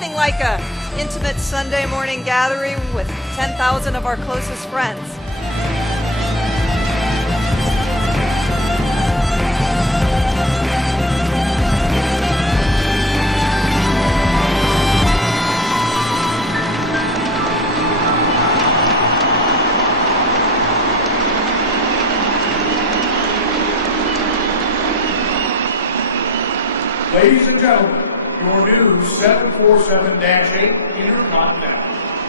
nothing like a intimate Sunday morning gathering with 10,000 of our closest friends. Ladies and gentlemen, your new 747-8 Intercontinental.